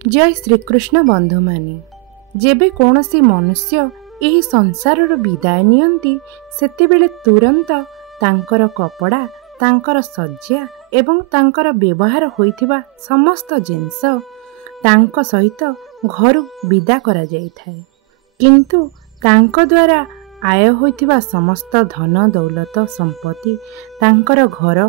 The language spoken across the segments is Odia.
जय श्रीकृष्ण बंधु माने जेबे कौनसी मनुष्य यही संसार विदाय नियंती सेतेबेले तुरंत तांकर कपड़ा तांकर सज्जा एवं तांकर व्यवहार होइथिबा समस्त जिनस तांको सहित घरु विदा करा जाइथाय। किंतु तांको द्वारा आय होइथिबा समस्त धन दौलत संपत्ति तांकर घर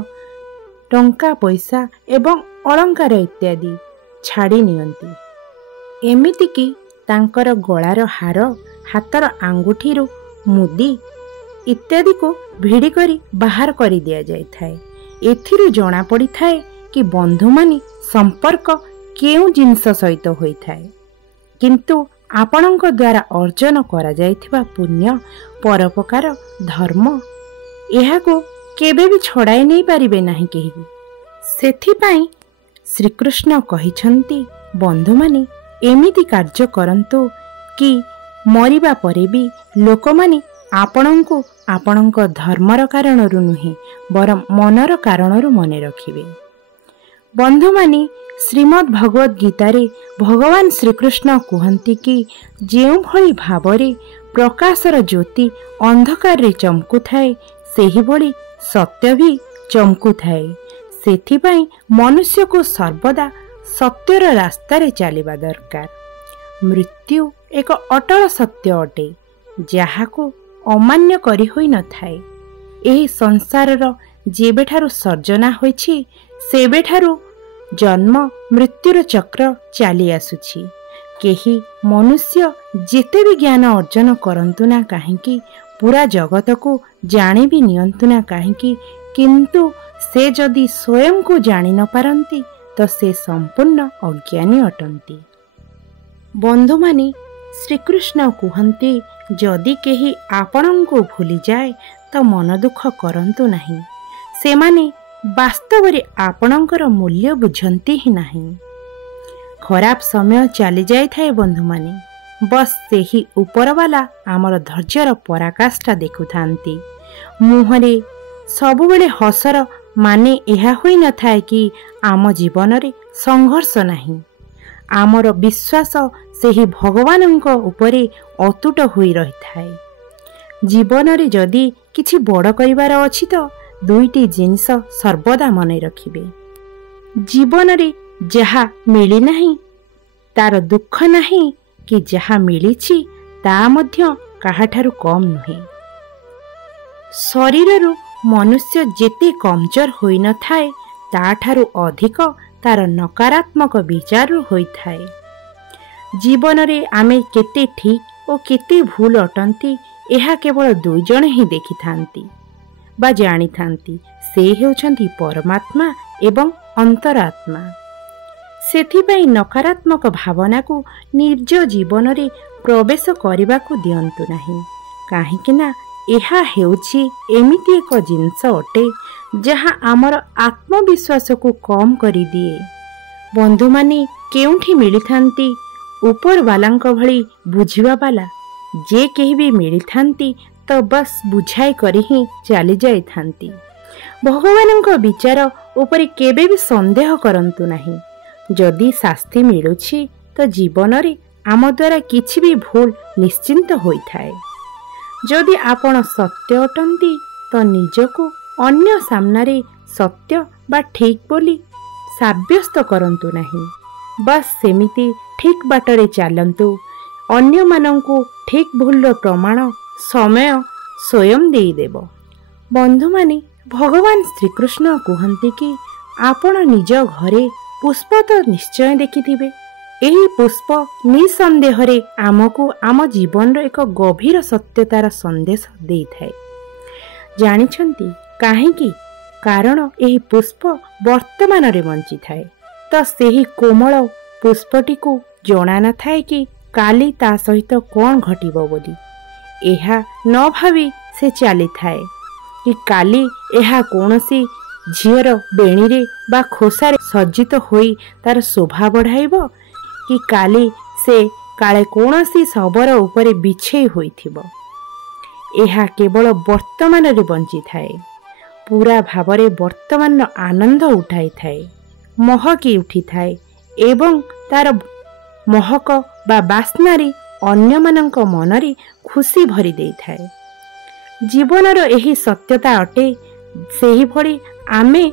टंका पैसा एवं अलंकार इत्यादि छाड़ी नियंती। एमिति कि तांकर गଳାର हार हातर आंगुठीरू मुदी इत्यादि को भिड़ी करी बाहर कर दिया जाय थाए। एथिरु जना पड़ी थाए कि बंधु मानी संपर्क केउ जिनस सहित होई थाए। किंतु आपणक द्वारा अर्जन करा जायथिबा पुण्य परोपकार धर्म एहाको केबे भी छड़ाई नहीं पारिबे नाही केही। सेथिपाई श्रीकृष्ण कहिछंती बंधु मानी एमिति कार्य करंतु कि मरिबा परे भी लोकमानी आपणंकु आपणंक धर्मर कारणरु नुहे बरम मनर कारणरु मने रखिबे। बंधु मानी श्रीमद् भगवद गीतारे भगवान श्रीकृष्ण कहंती कि जेउ भली भावरे प्रकाशर ज्योति अंधकार रे चमकु थाए सेही भली सत्य भी चमकु थाए। सेथिपाई मनुष्य को सर्वदा सत्यर रास्तारे चलिबा दरकार। मृत्यु एक अटल सत्य अटे जहाको अमान्य करी होई न थाए। एही संसारर जेबेठारु सर्जना होइछि सेबेठारु जन्म मृत्युर चक्र चली आसुछि। केही मनुष्य जेते भी ज्ञान अर्जन करंतु ना काहेकि पूरा जगत को जानी भी नियंतु ना काहेकि किंतु से जदि स्वयं को जानी न पारंती तो से संपूर्ण अज्ञानी अटंती। बंधु मानी श्रीकृष्ण कहंती जदि केही आपणं को भूली जाए तो मन दुख करंतु नहीं। से माने वास्तव रे आपणंकर मूल्य बुझंती ही नहीं। खराब समय चली जाय थाए बंधु माने बस सेही ऊपर वाला आमर धैर्यर पराकाष्ठा देखु थांती। मुहरे सबुबेले हसर माने एहा होई न थाए कि आम जीवन रे संघर्ष नहीं। आमर विश्वास सेही भगवानंक उपरे अतुट होई रही थाए। जीवन रे जदि किछि बड़ करिवार अछि तो दुईटी जिनिस सर्वदा मने रखिबे। जीवन रे जहा मिली नहीं तार दुख नहीं कि जहा मिलीछि ता मध्य काहाठारु कम नुहे। शरीररु मनुष्य जेते कमजोर होई न थाए ताठारु अधिक तार नकारात्मक विचार होई थाए। जीवन रे आमे केते ठीक और केते भूल अटंती एहा केवल दुई जण ही देखि थांती बा जानी थांती। से हेउछंती परमात्मा एवं अंतरात्मा। सेथिपाई नकारात्मक भावना को निज जीवन रे प्रवेश करने को दियंतु नहीं। काहेकि ना एहा हेउछि एमिति एक जिनस अटे जहा आमर आत्मविश्वास को कम करी दिए। बंधु माने केउठी मिली थांती ऊपर वालांक भली बुझिबा वाला जे केही भी मिली थांती तो बस बुझाई करी ही चली जाई थांती। भगवानंक विचार ऊपर केबे भी संदेह करंतु नहीं। जदि शास्ति मिलुछि तो जीवन रे आम द्वारा किछि भी भूल निश्चिंत होई थाए। जदि आपण सत्य अटंती तो निजको अन्य सामने सत्य बा ठीक बोली साब्यस्त करंतु नहीं। बस सेमिति ठीक बाटरे चलंतु। अन्य मानंकु ठीक भूल प्रमाण समय स्वयं देई देबो। बंधु माने भगवान श्रीकृष्ण कहंती कि आपण निज घरे पुष्प तो निश्चय देखिथिबे। एही पुष्प निसंदेह रे आमको आम जीवन रो एक गभीर सत्यतार संदेश देई थाए। जानिछंती काहेकि कारण एही पुष्प वर्तमान रे बंची थाए तो सेही कोमल पुष्पटी को जणा न थाए कि काली ता सहित कौन घटिबो बोली। एहा न भावी से चली थाए कि काली एहा कोनसी झियर बेणी रे बा खोसारे सज्जित होई तार शोभा बढ़ाइबो कि काली से काले कोनसी शबर उपरे बिछेई होइथिबो। एहा केवल वर्तमान रे बंची थाए। पूरा भावरे वर्तमान आनंद उठाई थाए महकी उठी थाए एवं तार ମହକ ବା ବାସ୍ନାରେ ଅନ୍ୟମାନଙ୍କ ମନରେ ଖୁସି ଭରି ଦେଇଥାଏ। ଜୀବନର ଏହି ସତ୍ୟତା ଅଟେ। ସେହିଭଳି ଆମେ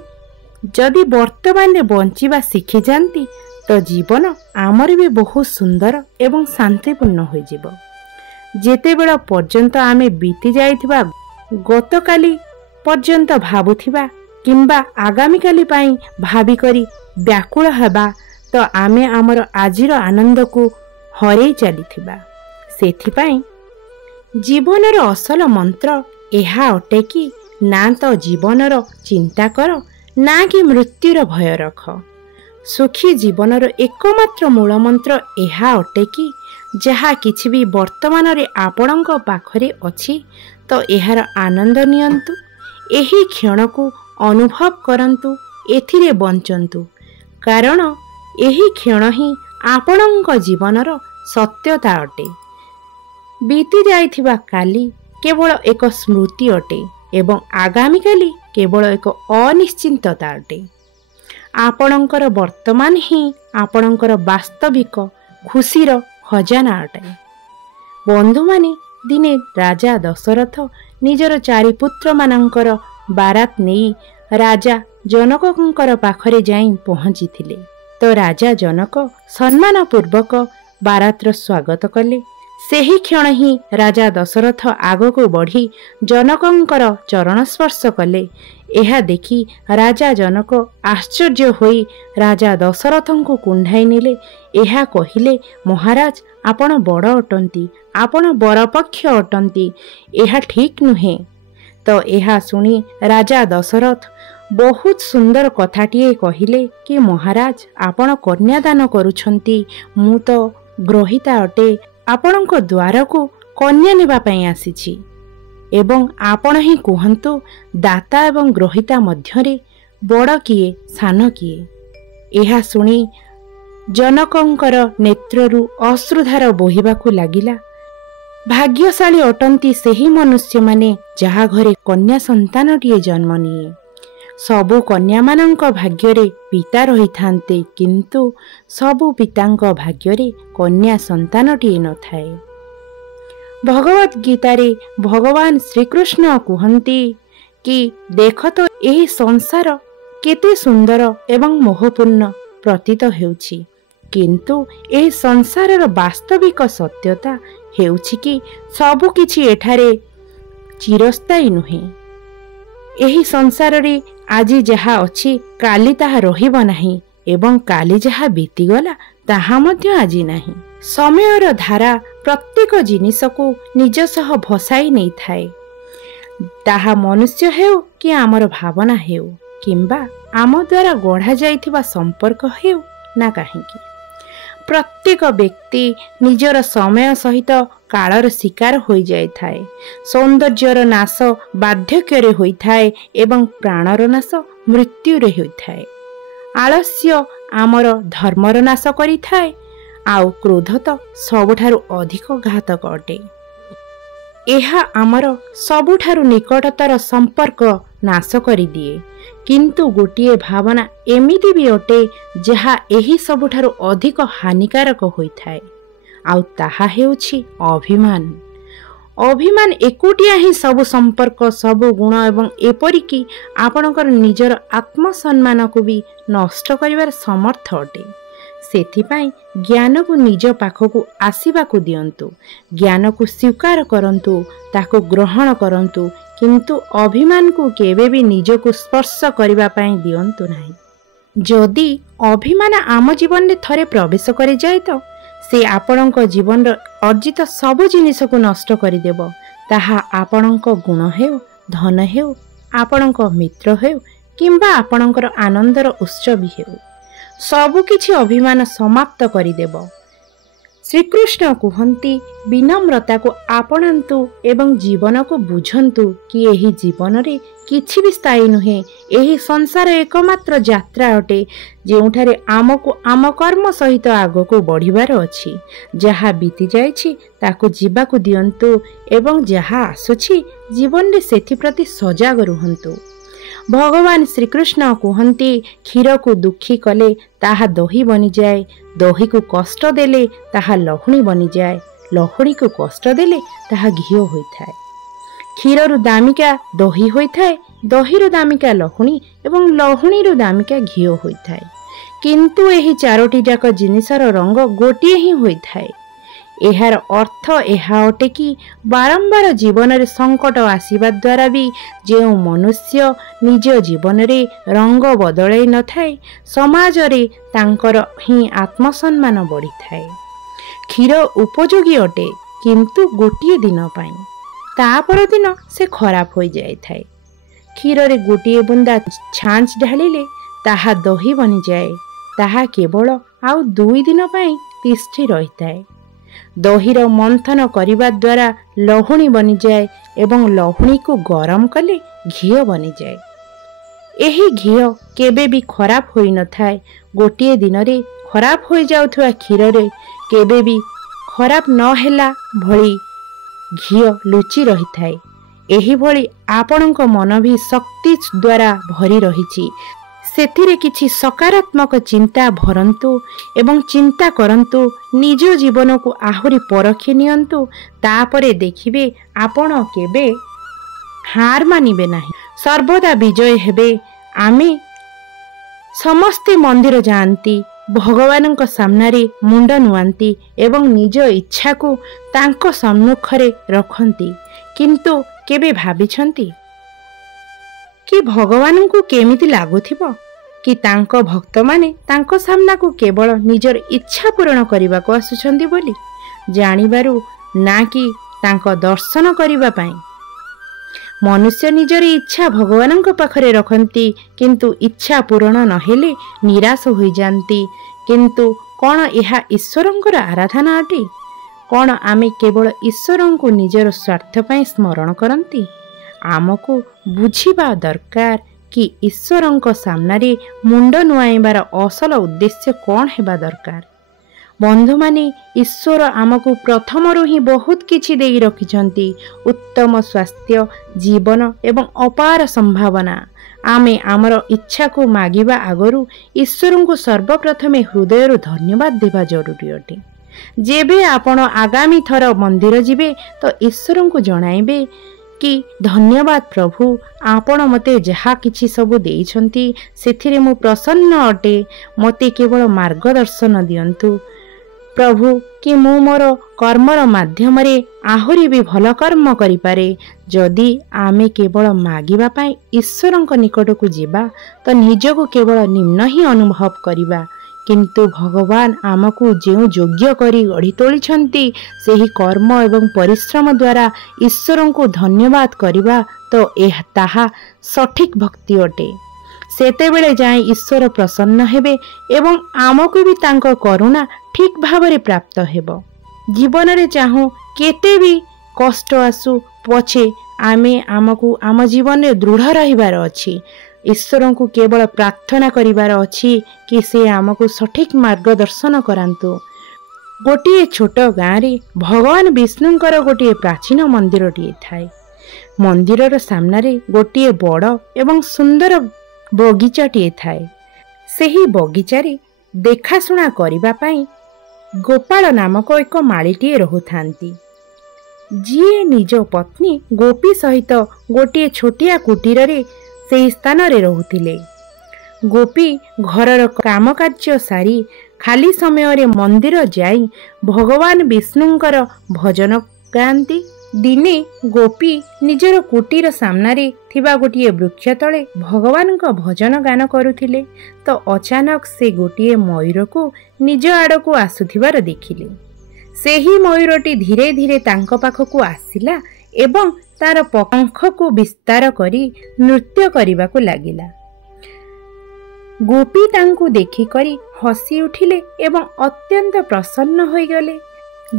ଯଦି ବର୍ତ୍ତମାନରେ ବଞ୍ଚିବା ଶିଖିଯାଆନ୍ତି ତ ଜୀବନ ଆମର ବି ବହୁତ ସୁନ୍ଦର ଏବଂ ଶାନ୍ତିପୂର୍ଣ୍ଣ ହୋଇଯିବ। ଯେତେବେଳ ପର୍ଯ୍ୟନ୍ତ ଆମେ ବିତି ଯାଇଥିବା ଗତକାଲି ପର୍ଯ୍ୟନ୍ତ ଭାବୁଥିବା କିମ୍ବା ଆଗାମୀକାଲି ପାଇଁ ଭାବିକରି ବ୍ୟାକୁଳ ହେବା ତ ଆମେ ଆମର ଆଜିର ଆନନ୍ଦକୁ ହରେଇ ଚାଲିଥିବା। ସେଥିପାଇଁ ଜୀବନର ଅସଲ ମନ୍ତ୍ର ଏହା ଅଟେ କି ନା ତ ଜୀବନର ଚିନ୍ତା କର, ନା କି ମୃତ୍ୟୁର ଭୟ ରଖ। ସୁଖୀ ଜୀବନର ଏକମାତ୍ର ମୂଳମନ୍ତ୍ର ଏହା ଅଟେ କି ଯାହା କିଛି ବି ବର୍ତ୍ତମାନରେ ଆପଣଙ୍କ ପାଖରେ ଅଛି ତ ଏହାର ଆନନ୍ଦ ନିଅନ୍ତୁ, ଏହି କ୍ଷଣକୁ ଅନୁଭବ କରନ୍ତୁ, ଏଥିରେ ବଞ୍ଚନ୍ତୁ। କାରଣ ଏହି କ୍ଷଣ ହିଁ ଆପଣଙ୍କ ଜୀବନର ସତ୍ୟତା ଅଟେ। ବିତି ଯାଇଥିବା କାଲି କେବଳ ଏକ ସ୍ମୃତି ଅଟେ ଏବଂ ଆଗାମୀକାଲି କେବଳ ଏକ ଅନିଶ୍ଚିତତା ଅଟେ। ଆପଣଙ୍କର ବର୍ତ୍ତମାନ ହିଁ ଆପଣଙ୍କର ବାସ୍ତବିକ ଖୁସିର ଖଜାନା ଅଟେ। ବନ୍ଧୁମାନେ, ଦିନେ ରାଜା ଦଶରଥ ନିଜର 4 ପୁତ୍ରମାନଙ୍କର ବାରାତ ନେଇ ରାଜା ଜନକଙ୍କର ପାଖରେ ଯାଇ ପହଞ୍ଚିଥିଲେ। ତ ରାଜା ଜନକ ସମ୍ମାନପୂର୍ବକ ବାରାତର ସ୍ୱାଗତ କଲେ। ସେହି କ୍ଷଣ ହିଁ ରାଜା ଦଶରଥ ଆଗକୁ ବଢ଼ି ଜନକଙ୍କର ଚରଣ ସ୍ପର୍ଶ କଲେ। ଏହା ଦେଖି ରାଜା ଜନକ ଆଶ୍ଚର୍ଯ୍ୟ ହୋଇ ରାଜା ଦଶରଥଙ୍କୁ କୁଣ୍ଢାଇ ନେଲେ। ଏହା କହିଲେ, ମହାରାଜ, ଆପଣ ବଡ଼ ଅଟନ୍ତି, ଆପଣ ବରପକ୍ଷ ଅଟନ୍ତି, ଏହା ଠିକ୍ ନୁହେଁ। ତ ଏହା ଶୁଣି ରାଜା ଦଶରଥ ବହୁତ ସୁନ୍ଦର କଥାଟିଏ କହିଲେ କି ମହାରାଜ, ଆପଣ କନ୍ୟାଦାନ କରୁଛନ୍ତି, ମୁଁ ତ ଗ୍ରହିତା ଅଟେ, ଆପଣଙ୍କ ଦ୍ୱାରକୁ କନ୍ୟା ନେବା ପାଇଁ ଆସିଛି ଏବଂ ଆପଣ ହିଁ କୁହନ୍ତୁ ଦାତା ଏବଂ ଗ୍ରହିତା ମଧ୍ୟରେ ବଡ଼ କିଏ, ସାନ କିଏ? ଏହା ଶୁଣି ଜନକଙ୍କର ନେତ୍ରରୁ ଅଶ୍ରୁଧାର ବୋହିବାକୁ ଲାଗିଲା। ଭାଗ୍ୟଶାଳୀ ଅଟନ୍ତି ସେହି ମନୁଷ୍ୟମାନେ ଯାହା ଘରେ କନ୍ୟା ସନ୍ତାନଟିଏ ଜନ୍ମ ନିଏ। ସବୁ କନ୍ୟାମାନଙ୍କ ଭାଗ୍ୟରେ ପିତା ରହିଥାନ୍ତେ, କିନ୍ତୁ ସବୁ ପିତାଙ୍କ ଭାଗ୍ୟରେ କନ୍ୟା ସନ୍ତାନଟିଏ ନଥାଏ। ଭଗବତ ଗୀତାରେ ଭଗବାନ ଶ୍ରୀକୃଷ୍ଣ କୁହନ୍ତି କି ଦେଖ ତ ଏହି ସଂସାର କେତେ ସୁନ୍ଦର ଏବଂ ମୋହପୂର୍ଣ୍ଣ ପ୍ରତୀତ ହେଉଛି, କିନ୍ତୁ ଏହି ସଂସାରର ବାସ୍ତବିକ ସତ୍ୟତା ହେଉଛି କି ସବୁକିଛି ଏଠାରେ ଚିରସ୍ଥାୟୀ ନୁହେଁ। ଏହି ସଂସାରରେ ଆଜି ଯାହା ଅଛି କାଲି ତାହା ରହିବ ନାହିଁ ଏବଂ କାଲି ଯାହା ବିତିଗଲା ତାହା ମଧ୍ୟ ଆଜି ନାହିଁ। ସମୟର ଧାରା ପ୍ରତ୍ୟେକ ଜିନିଷକୁ ନିଜ ସହ ଭସାଇ ନେଇଥାଏ। ତାହା ମନୁଷ୍ୟ ହେଉ କି ଆମର ଭାବନା ହେଉ କିମ୍ବା ଆମ ଦ୍ୱାରା ଗଢ଼ା ଯାଇଥିବା ସମ୍ପର୍କ ହେଉ ନା କାହିଁକି, ପ୍ରତ୍ୟେକ ବ୍ୟକ୍ତି ନିଜର ସମୟ ସହିତ କାଳର ଶିକାର ହୋଇଯାଇଥାଏ। ସୌନ୍ଦର୍ଯ୍ୟର ନାଶ ବାର୍ଦ୍ଧକ୍ୟରେ ହୋଇଥାଏ ଏବଂ ପ୍ରାଣର ନାଶ ମୃତ୍ୟୁରେ ହୋଇଥାଏ। ଆଳସ୍ୟ ଆମର ଧର୍ମର ନାଶ କରିଥାଏ, ଆଉ କ୍ରୋଧ ତ ସବୁଠାରୁ ଅଧିକ ଘାତକ ଅଟେ। ଏହା ଆମର ସବୁଠାରୁ ନିକଟତର ସମ୍ପର୍କ ନାଶ କରିଦିଏ। କିନ୍ତୁ ଗୋଟିଏ ଭାବନା ଏମିତି ବି ଅଟେ ଯାହା ଏହି ସବୁଠାରୁ ଅଧିକ ହାନିକାରକ ହୋଇଥାଏ, ଆଉ ତାହା ହେଉଛି ଅଭିମାନ। ଅଭିମାନ ଏକୁଟିଆ ହିଁ ସବୁ ସମ୍ପର୍କ, ସବୁ ଗୁଣ ଏବଂ ଏପରିକି ଆପଣଙ୍କର ନିଜର ଆତ୍ମସମ୍ମାନକୁ ବି ନଷ୍ଟ କରିବାର ସମର୍ଥ ଅଟେ। ସେଥିପାଇଁ ଜ୍ଞାନକୁ ନିଜ ପାଖକୁ ଆସିବାକୁ ଦିଅନ୍ତୁ, ଜ୍ଞାନକୁ ସ୍ୱୀକାର କରନ୍ତୁ, ତାକୁ ଗ୍ରହଣ କରନ୍ତୁ, କିନ୍ତୁ ଅଭିମାନକୁ କେବେ ବି ନିଜକୁ ସ୍ପର୍ଶ କରିବା ପାଇଁ ଦିଅନ୍ତୁ ନାହିଁ। ଯଦି ଅଭିମାନ ଆମ ଜୀବନରେ ଥରେ ପ୍ରବେଶ କରିଯାଏ ତ ସେ ଆପଣଙ୍କ ଜୀବନର ଅର୍ଜିତ ସବୁ ଜିନିଷକୁ ନଷ୍ଟ କରିଦେବ। ତାହା ଆପଣଙ୍କ ଗୁଣ ହେଉ, ଧନ ହେଉ, ଆପଣଙ୍କ ମିତ୍ର ହେଉ କିମ୍ବା ଆପଣଙ୍କର ଆନନ୍ଦର ଉତ୍ସ ବି ହେଉ, ସବୁକିଛି ଅଭିମାନ ସମାପ୍ତ କରିଦେବ। ଶ୍ରୀକୃଷ୍ଣ କୁହନ୍ତି, ବିନମ୍ରତାକୁ ଆପଣାନ୍ତୁ ଏବଂ ଜୀବନକୁ ବୁଝନ୍ତୁ କି ଏହି ଜୀବନରେ କିଛି ବି ସ୍ଥାୟୀ ନୁହେଁ। ଏହି ସଂସାର ଏକମାତ୍ର ଯାତ୍ରା ଅଟେ ଯେଉଁଠାରେ ଆମକୁ ଆମ କର୍ମ ସହିତ ଆଗକୁ ବଢ଼ିବାର ଅଛି। ଯାହା ବିତି ଯାଇଛି ତାକୁ ଯିବାକୁ ଦିଅନ୍ତୁ ଏବଂ ଯାହା ଆସୁଛି ଜୀବନରେ ସେଥିପ୍ରତି ସଜାଗ ରୁହନ୍ତୁ। भगवान श्रीकृष्ण कहते क्षीर को दुखी कले ताहा दही बनीजाए, दही को कष्ट देले ताहा लहुणी बनीजाए, लहुणी को कष्ट देले ताहा घी होता है। क्षीर रु दामिका दही होता है, दही रु दामिका लहुणी एवं लहुणी रु दामिका घी होता है। किंतु एही चारोटी जाक जिनिसर रंग गोटिए ही होता है। एहार अर्थ एहा अटे कि बारंबार जीवन रे संकट आसीबा द्वारा भी जे मनुष्य निज जीवन रे रंग बदलै न थाए, समाज रे तांकर ही आत्मसम्मान बढ़ी थाए। क्षीर उपयोगी अटे किंतु गोटिए दिन पाई, तापर दिन से खराब हो जाए थाए। क्षीर रे गोटिए बुंदा छांच ढालिले ताहा दही बनी जाए, ताहा केवल आउ 2 दिन पाई तिष्ठी रहिताए। दहीर मंथन करने द्वारा लहुणी बनी जाए एवं लहुणी को गरम कले घी बनी जाए। एही घी केबे भी खराब होई न थाए। गोटिए दिन रे खराब हो जाउथुवा क्षीर रे केबे भी खराब न हेला भली घी लुचि रही थाए। एही भली आपणक मन भी शक्ति द्वारा भरी रहिछि। सेथिरे किछि सकारात्मक चिंता भरंतु एवं चिंता करंतु, निज जीवन को आहुरी परखि नियंतु, तापरे देखिबे आपण केबे हार मानिबे नाही, सर्वदा विजय हेबे। आमे समस्ते मंदिर जाआंती, भगवानଙ୍କ सामनारे मुंड नुआंती एवं निज इच्छा को तांको सम्मुखरे रखंती, किंतु केबे भाबिछंती कि भगवान को केमिति लागुथिबो कि तांको भक्त माने तांको सामना को केवल निजर इच्छा पूर्ण करने को आसुछंती बोली जानिबारु, ना कि तांको दर्शन करिबा पाई। मनुष्य निजर इच्छा भगवान पाखरे रखंती, किंतु इच्छा पूर्ण नहेले निराश हो जाती। किंतु कौन यह ईश्वरंकर आराधना अटे? कौन आमे केवल ईश्वर को निजर स्वार्थ पाई स्मरण करती? आमको बुझिबा दरकार कि ईश्वरंक सामनारे मुंड नुआइबार असल उद्देश्य कौन हेबा दरकार। बंधु माने ईश्वर आमको प्रथमरु ही बहुत किछि देई रखिछंती, उत्तम स्वास्थ्य, जीवन एवं अपार संभावना। आमे आमर इच्छा को मागिबा आगरु ईश्वर को सर्वप्रथमे हृदय धन्यवाद देवा जरूरी अटे। जेबे आपण आगामी थर मंदिर जिबे तो ईश्वर को जणाइबे कि धन्यवाद प्रभु, आपण मते जहा किछि सबु देइछंती सेथिरे मु प्रसन्न अटे। मते केवल मार्गदर्शन दियंतु प्रभु कि मु मोर कर्मर माध्यम रे आहुरी भी भल कर्म करि पारे। जदि आमे केवल मागिबा पाई ईश्वरंक निकट को जिबा तो निजको केवल निम्न ही अनुभव करिबा, किंतु भगवान आमको जो योग्य करी गढ़ी तोलिछंती सेही कर्म एवं परिश्रम द्वारा ईश्वर को धन्यवाद करिबा तो एह ताहा सठिक भक्ति अटे। सेतेबेले जाए ईश्वर प्रसन्न हेबे एवं आमको भी तांको करुणा ठीक भावरे प्राप्त हेबो। जीवन रे चाहू केते भी कष्ट आसु पछे आमे आमको आम जीवन रे दृढ़ रहिबार अछि। ईश्वर को केवल प्रार्थना करिबार अछि कि से आमको सठिक मार्गदर्शन करांतु। गोटिए छोट गाँ रे भगवान विष्णुंकर गोटिए प्राचीन मंदिरटिए थाए। मंदिरर सामनारे गोटिए बड़ एवं सुंदर बगीचाटिए थाए। सेही बगीचारे देखाशुणा करिबा पाई गोपाल नामक एक माळीटिए रहुथांती, जिए निज पत्नी गोपी सहित गोटिए छोटिया कुटीर रे से स्थान रे रहुथिले। गोपी घरर काम कार्य सारी खाली समय रे मंदिर जाई भगवान विष्णुंकर भजन गाती। दिने गोपी निजर कुटीर सामनारे थिबा गोटिए वृक्ष तले भगवान का भजन गान करुथिले तो अचानक से गोटिए मयूर को निज आड़को आसुथिबार देखिले। सेही मयूरटी धीरे धीरे तांको पाखकु आसिला एवं तार पंख को विस्तार करी नृत्य करने लागिला। गोपी तांको देखि करी हसी उठिले एवं अत्यंत प्रसन्न होई गले।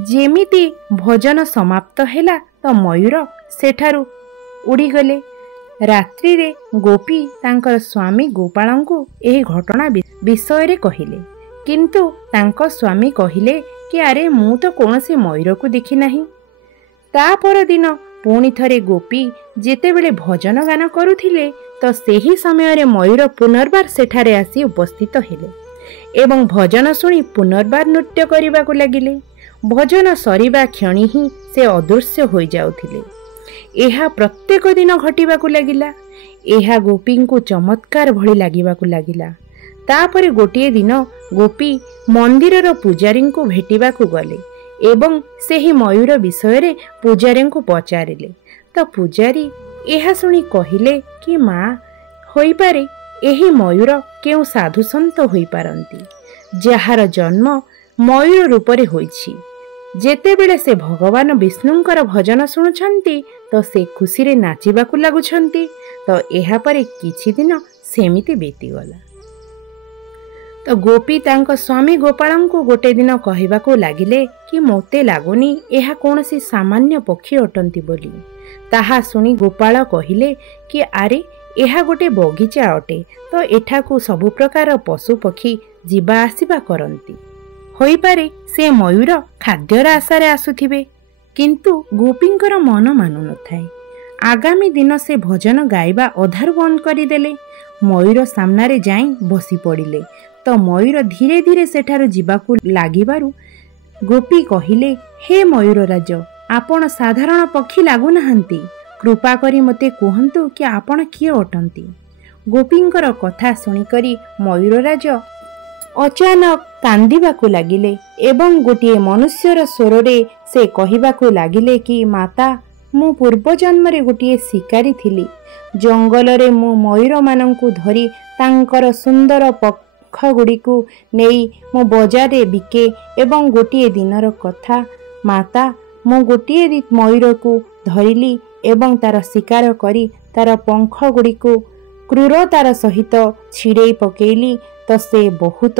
जेमिति भजन समाप्त हैला तो मयूर सेठारु उड़ी गले। रात्रि रे गोपी तांकर स्वामी गोपाल को एही घटना विषय रे कहिले, किंतु तांको स्वामी कहिले कि अरे मु तो कौनसी मयूर को देखि नाही। ता पर दिन पुणी थरे गोपी जेतेबेले भजन गान करुथिले ତ ସେହି ସମୟରେ ମୟୂର ପୁନର୍ବାର ସେଠାରେ ଆସି ଉପସ୍ଥିତ ହେଲେ ଏବଂ ଭଜନ ଶୁଣି ପୁନର୍ବାର ନୃତ୍ୟ କରିବାକୁ ଲାଗିଲେ। ଭଜନ ସରିବା କ୍ଷଣି ହିଁ ସେ ଅଦୃଶ୍ୟ ହୋଇଯାଉଥିଲେ। ଏହା ପ୍ରତ୍ୟେକ ଦିନ ଘଟିବାକୁ ଲାଗିଲା। ଏହା ଗୋପୀଙ୍କୁ ଚମତ୍କାର ଭଳି ଲାଗିବାକୁ ଲାଗିଲା। ତାପରେ ଗୋଟିଏ ଦିନ ଗୋପୀ ମନ୍ଦିରର ପୂଜାରୀଙ୍କୁ ଭେଟିବାକୁ ଗଲେ ଏବଂ ସେହି ମୟୂର ବିଷୟରେ ପୂଜାରୀଙ୍କୁ ପଚାରିଲେ। ତ ପୂଜାରୀ ଏହା ଶୁଣି କହିଲେ କି ମା, ହୋଇପାରେ ଏହି ମୟୂର କେଉଁ ସାଧୁସନ୍ଥ ହୋଇପାରନ୍ତି ଯାହାର ଜନ୍ମ ମୟୂର ରୂପରେ ହୋଇଛି। ଯେତେବେଳେ ସେ ଭଗବାନ ବିଷ୍ଣୁଙ୍କର ଭଜନ ଶୁଣୁଛନ୍ତି ତ ସେ ଖୁସିରେ ନାଚିବାକୁ ଲାଗୁଛନ୍ତି। ତ ଏହାପରେ କିଛି ଦିନ ସେମିତି ବିତିଗଲା। ତ ଗୋପୀ ତାଙ୍କ ସ୍ୱାମୀ ଗୋପାଳଙ୍କୁ ଗୋଟେ ଦିନ କହିବାକୁ ଲାଗିଲେ କି ମୋତେ ଲାଗୁନି ଏହା କୌଣସି ସାମାନ୍ୟ ପକ୍ଷୀ ଅଟନ୍ତି ବୋଲି। ତାହା ଶୁଣି ଗୋପାଳ କହିଲେ କି ଆରେ ଏହା ଗୋଟେ ବଗିଚା ଅଟେ, ତ ଏଠାକୁ ସବୁ ପ୍ରକାର ପଶୁ ପକ୍ଷୀ ଯିବା ଆସିବା କରନ୍ତି। ହୋଇପାରେ ସେ ମୟୂର ଖାଦ୍ୟର ଆଶାରେ ଆସୁଥିବେ। କିନ୍ତୁ ଗୋପୀଙ୍କର ମନ ମାନୁନଥାଏ। ଆଗାମୀ ଦିନ ସେ ଭଜନ ଗାଇବା ଅଧାରୁ ବନ୍ଦ କରିଦେଲେ। ମୟୂର ସାମ୍ନାରେ ଯାଇ ବସି ପଡ଼ିଲେ। ତ ମୟୂର ଧୀରେ ଧୀରେ ସେଠାରୁ ଯିବାକୁ ଲାଗିବାରୁ ଗୋପୀ କହିଲେ, ହେ ମୟୂରରାଜ, ଆପଣ ସାଧାରଣ ପକ୍ଷୀ ଲାଗୁନାହାନ୍ତି। କୃପା କରି ମୋତେ କୁହନ୍ତୁ କି ଆପଣ କିଏ ଅଟନ୍ତି। ଗୋପୀଙ୍କର କଥା ଶୁଣିକରି ମୟୂରରାଜ ଅଚାନକ କାନ୍ଦିବାକୁ ଲାଗିଲେ ଏବଂ ଗୋଟିଏ ମନୁଷ୍ୟର ସ୍ୱରରେ ସେ କହିବାକୁ ଲାଗିଲେ କି ମାତା, ମୁଁ ପୂର୍ବ ଜନ୍ମରେ ଗୋଟିଏ ଶିକାରୀ ଥିଲି। ଜଙ୍ଗଲରେ ମୁଁ ମୟୂରମାନଙ୍କୁ ଧରି ତାଙ୍କର ସୁନ୍ଦର ପଖଗୁଡ଼ିକୁ ନେଇ ମୁଁ ବଜାରରେ ବିକେ ଏବଂ ଗୋଟିଏ ଦିନର କଥା ମାତା, ମୁଁ ଗୋଟିଏ ମୟୂରକୁ ଧରିଲି ଏବଂ ତାର ଶିକାର କରି ତାର ପଙ୍ଖଗୁଡ଼ିକୁ କ୍ରୂରତାର ସହିତ ଛିଡ଼େଇ ପକେଇଲି। ତ ସେ ବହୁତ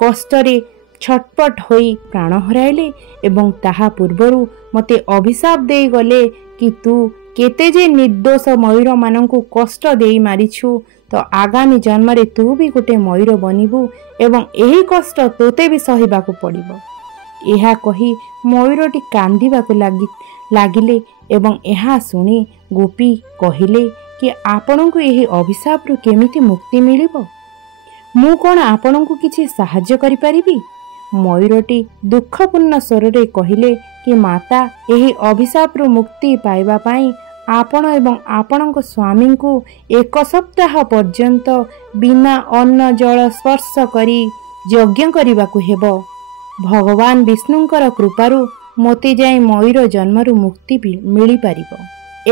କଷ୍ଟରେ ଛଟପଟ ହୋଇ ପ୍ରାଣ ହରାଇଲେ ଏବଂ ତାହା ପୂର୍ବରୁ ମୋତେ ଅଭିଶାପ ଦେଇଗଲେ କି ତୁ କେତେ ଯେ ନିର୍ଦ୍ଦୋଷ ମୟୂରମାନଙ୍କୁ କଷ୍ଟ ଦେଇ ମାରିଛୁ। ତ ଆଗାମୀ ଜନ୍ମରେ ତୁ ବି ଗୋଟେ ମୟୂର ବନିବୁ ଏବଂ ଏହି କଷ୍ଟ ତୋତେ ବି ସହିବାକୁ ପଡ଼ିବ। ଏହା କହି ମୟୂରଟି କାନ୍ଦିବାକୁ ଲାଗିଲେ ଏବଂ ଏହା ଶୁଣି ଗୋପୀ କହିଲେ କି ଆପଣଙ୍କୁ ଏହି ଅଭିଶାପରୁ କେମିତି ମୁକ୍ତି ମିଳିବ? ମୁଁ କ'ଣ ଆପଣଙ୍କୁ କିଛି ସାହାଯ୍ୟ କରିପାରିବି? ମୟୂରଟି ଦୁଃଖପୂର୍ଣ୍ଣ ସ୍ୱରରେ କହିଲେ କି ମାତା, ଏହି ଅଭିଶାପରୁ ମୁକ୍ତି ପାଇବା ପାଇଁ ଆପଣ ଏବଂ ଆପଣଙ୍କ ସ୍ୱାମୀଙ୍କୁ 1 ସପ୍ତାହ ପର୍ଯ୍ୟନ୍ତ ବିନା ଅନ୍ନ ଜଳ ସ୍ପର୍ଶ କରି ଯଜ୍ଞ କରିବାକୁ ହେବ। ଭଗବାନ ବିଷ୍ଣୁଙ୍କର କୃପାରୁ ମୋତେ ଯାଇ ମୟୂର ଜନ୍ମରୁ ମୁକ୍ତି ମିଳିପାରିବ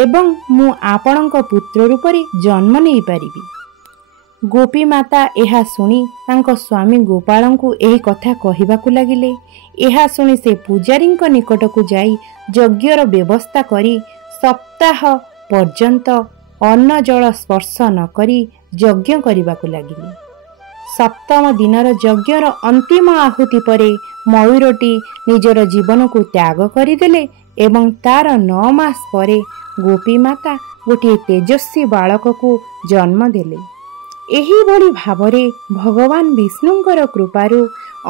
ଏବଂ ମୁଁ ଆପଣଙ୍କ ପୁତ୍ର ରୂପରେ ଜନ୍ମ ନେଇପାରିବି। ଗୋପୀ ମାତା ଏହା ଶୁଣି ତାଙ୍କ ସ୍ୱାମୀ ଗୋପାଳଙ୍କୁ ଏହି କଥା କହିବାକୁ ଲାଗିଲେ। ଏହା ଶୁଣି ସେ ପୂଜାରୀଙ୍କ ନିକଟକୁ ଯାଇ ଯଜ୍ଞର ବ୍ୟବସ୍ଥା କରି ସପ୍ତାହ ପର୍ଯ୍ୟନ୍ତ ଅନ୍ନ ଜଳ ସ୍ପର୍ଶ ନ କରି ଯଜ୍ଞ କରିବାକୁ ଲାଗିଲେ। ସପ୍ତମ ଦିନର ଯଜ୍ଞର ଅନ୍ତିମ ଆହୁତି ପରେ ମୟୂରଟି ନିଜର ଜୀବନକୁ ତ୍ୟାଗ କରିଦେଲେ ଏବଂ ତାର 9 ମାସ ପରେ ଗୋପୀ ମାତା ଗୋଟିଏ ତେଜସ୍ୱୀ ବାଳକକୁ ଜନ୍ମ ଦେଲେ। ଏହିଭଳି ଭାବରେ ଭଗବାନ ବିଷ୍ଣୁଙ୍କର କୃପାରୁ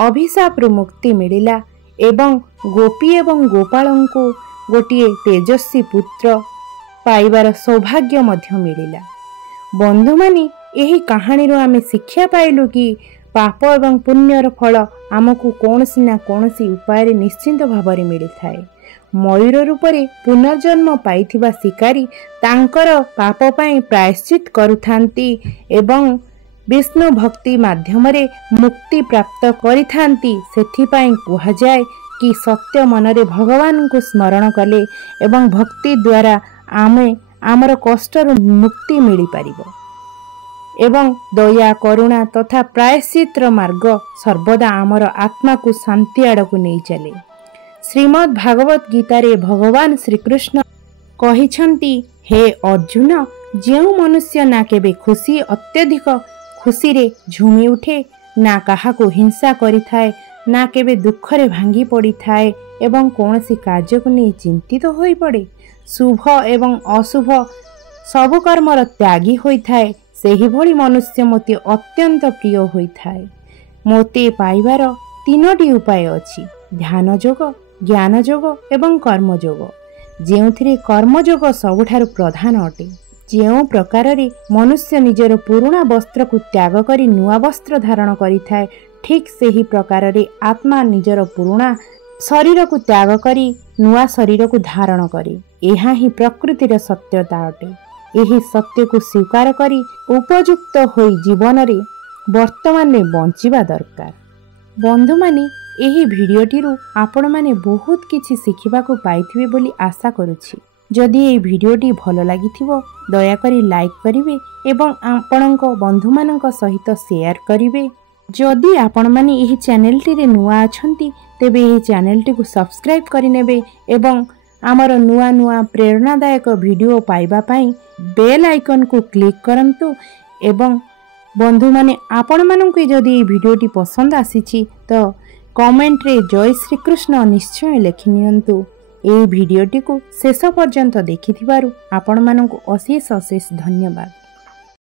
ଅଭିଶାପରୁ ମୁକ୍ତି ମିଳିଲା ଏବଂ ଗୋପୀ ଏବଂ ଗୋପାଳଙ୍କୁ ଗୋଟିଏ ତେଜସ୍ୱୀ ପୁତ୍ର ପାଇବାର ସୌଭାଗ୍ୟ ମଧ୍ୟ ମିଳିଲା। ବନ୍ଧୁମାନେ, ଏହି କାହାଣୀରୁ ଆମେ ଶିକ୍ଷା ପାଇଲୁ କି ପାପ ଏବଂ ପୁଣ୍ୟର ଫଳ ଆମକୁ କୌଣସି ନା କୌଣସି ଉପାୟରେ ନିଶ୍ଚିନ୍ତ ଭାବରେ ମିଳିଥାଏ। ମୟୂର ରୂପରେ ପୁନର୍ଜନ୍ମ ପାଇଥିବା ଶିକାରୀ ତାଙ୍କର ପାପ ପାଇଁ ପ୍ରାୟଶ୍ଚିତ କରୁଥାନ୍ତି ଏବଂ ବିଷ୍ଣୁ ଭକ୍ତି ମାଧ୍ୟମରେ ମୁକ୍ତି ପ୍ରାପ୍ତ କରିଥାନ୍ତି। ସେଥିପାଇଁ କୁହାଯାଏ କି ସତ୍ୟ ମନରେ ଭଗବାନଙ୍କୁ ସ୍ମରଣ କଲେ ଏବଂ ଭକ୍ତି ଦ୍ୱାରା ଆମେ ଆମର କଷ୍ଟରୁ ମୁକ୍ତି ମିଳିପାରିବ ଏବଂ ଦୟା, କରୁଣା ତଥା ପ୍ରାୟଶ୍ଚିତର ମାର୍ଗ ସର୍ବଦା ଆମର ଆତ୍ମାକୁ ଶାନ୍ତି ଆଡ଼କୁ ନେଇ ଚାଲେ। ଶ୍ରୀମଦ୍ ଭାଗବତ ଗୀତାରେ ଭଗବାନ ଶ୍ରୀକୃଷ୍ଣ କହିଛନ୍ତି, ହେ ଅର୍ଜୁନ, ଯେଉଁ ମନୁଷ୍ୟ ନା କେବେ ଅତ୍ୟଧିକ ଖୁସିରେ ଝୁମି ଉଠେ, ନା କାହାକୁ ହିଂସା କରିଥାଏ, ନା କେବେ ଦୁଃଖରେ ଭାଙ୍ଗି ପଡ଼ିଥାଏ ଏବଂ କୌଣସି କାର୍ଯ୍ୟକୁ ନେଇ ଚିନ୍ତିତ ହୋଇପଡ଼େ, ଶୁଭ ଏବଂ ଅଶୁଭ ସବୁ କର୍ମର ତ୍ୟାଗୀ ହୋଇଥାଏ, ସେହିଭଳି ମନୁଷ୍ୟ ମୋତେ ଅତ୍ୟନ୍ତ ପ୍ରିୟ ହୋଇଥାଏ। ମୋତେ ପାଇବାର 3ଟି ଉପାୟ ଅଛି, ଧ୍ୟାନ ଯୋଗ, ଜ୍ଞାନ ଯୋଗ ଏବଂ କର୍ମଯୋଗ, ଯେଉଁଥିରେ କର୍ମଯୋଗ ସବୁଠାରୁ ପ୍ରଧାନ ଅଟେ। ଯେଉଁ ପ୍ରକାରରେ ମନୁଷ୍ୟ ନିଜର ପୁରୁଣା ବସ୍ତ୍ରକୁ ତ୍ୟାଗ କରି ନୂଆ ବସ୍ତ୍ର ଧାରଣ କରିଥାଏ, ଠିକ୍ ସେହି ପ୍ରକାରରେ ଆତ୍ମା ନିଜର ପୁରୁଣା ଶରୀରକୁ ତ୍ୟାଗ କରି ନୂଆ ଶରୀରକୁ ଧାରଣ କରେ। ଏହା ହିଁ ପ୍ରକୃତିର ସତ୍ୟତା ଅଟେ। ଏହି ସତ୍ୟକୁ ସ୍ୱୀକାର କରି ଉପଯୁକ୍ତ ହୋଇ ଜୀବନରେ ବର୍ତ୍ତମାନରେ ବଞ୍ଚିବା ଦରକାର। ବନ୍ଧୁମାନେ, ଏହି ଭିଡ଼ିଓଟିରୁ ଆପଣମାନେ ବହୁତ କିଛି ଶିଖିବାକୁ ପାଇଥିବେ ବୋଲି ଆଶା କରୁଛି। ଯଦି ଏହି ଭିଡ଼ିଓଟି ଭଲ ଲାଗିଥିବ ଦୟାକରି ଲାଇକ୍ କରିବେ ଏବଂ ଆପଣଙ୍କ ବନ୍ଧୁମାନଙ୍କ ସହିତ ସେୟାର କରିବେ। ଯଦି ଆପଣମାନେ ଏହି ଚ୍ୟାନେଲଟିରେ ନୂଆ ଅଛନ୍ତି ତେବେ ଏହି ଚ୍ୟାନେଲଟିକୁ ସବସ୍କ୍ରାଇବ୍ କରିନେବେ ଏବଂ ଆମର ନୂଆ ନୂଆ ପ୍ରେରଣାଦାୟକ ଭିଡ଼ିଓ ପାଇବା ପାଇଁ ବେଲ୍ ଆଇକନ୍କୁ କ୍ଲିକ୍ କରନ୍ତୁ। ଏବଂ ବନ୍ଧୁମାନେ, ଆପଣମାନଙ୍କୁ ଯଦି ଏହି ଭିଡ଼ିଓଟି ପସନ୍ଦ ଆସିଛି ତ କମେଣ୍ଟରେ ଜୟ ଶ୍ରୀକୃଷ୍ଣ ନିଶ୍ଚୟ ଲେଖିନିଅନ୍ତୁ। ଏହି ଭିଡ଼ିଓଟିକୁ ଶେଷ ପର୍ଯ୍ୟନ୍ତ ଦେଖିଥିବାରୁ ଆପଣମାନଙ୍କୁ ଅଶେଷ ଅଶେଷ ଧନ୍ୟବାଦ।